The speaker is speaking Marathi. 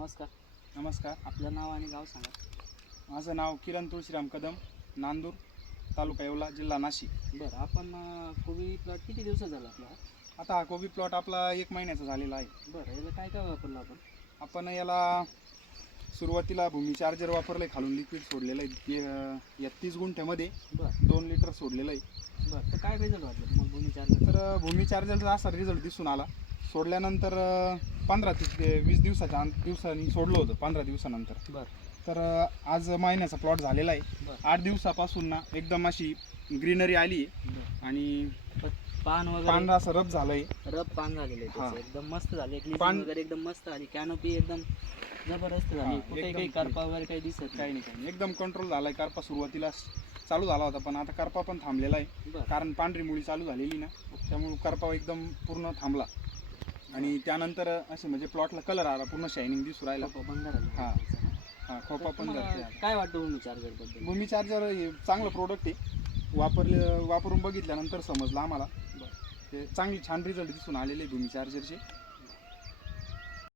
नमस्कार. नमस्कार. आपलं नाव आणि गाव सांगा. माझं नाव किरण तुळशीराम कदम, नांदूर, तालुका येवला, जिल्हा नाशिक. बरं, आपण कोबी प्लॉट किती दिवसात झाला आपला? आता हा कोबी प्लॉट आपला 1 महिन्याचा झालेला आहे. बरं, याला काय काय वापरलं आपण? आपण याला सुरुवातीला भूमी चार्जर वापरलं आहे, खालून लिक्विड सोडलेलं आहे. 30 गुंठ्यामध्ये बरं 2 लिटर सोडलेलं आहे. बरं, तर काय रिझल्ट वाटलं मग भूमी चार्जर? तर भूमी चार्जरचा असा रिझल्ट दिसून आला. सोडल्यानंतर 15 ते 20 दिवसांनी सोडलं होतं, 15 दिवसानंतर. बरं तर आज महिन्याचा प्लॉट झालेला आहे. बरं 8 दिवसापासून ना एकदम अशी ग्रीनरी आली आहे बरं. आणि पान वगैरे पांढरा असं रब झालंय. रब पान झालेलं आहे त्याचं, हां. एकदम मस्त झाले. पान- वगैरे एकदम मस्त आली, कॅनोपी एकदम जबरदस्त झाली. हां, कुठे एकदम काही करपा वगैरे काही दिसत काही नाही एकदम कंट्रोल झालाय. करपा सुरुवातीला चालू झाला होता, पण आता करपा पण थांबलेला आहे. बरं कारण पांढरी मुळी चालू झालेली ना, त्यामुळे करपा एकदम पूर्ण थांबला. आणि त्यानंतर असे म्हणजे प्लॉटला कलर आला, पूर्ण शायनिंग दिसू राहिला. बंद झाला. हां. हा, खोपा पण धरते. काय वाटतं भूमी चार्जर बद्दल? भूमी चार्जर हे चांगलं प्रोडक्ट आहे. वापरून बघितल्यानंतर समजलं आम्हाला. बरं ते चांगली छान रिझल्ट दिसून आलेले भूमी चार्जरचे.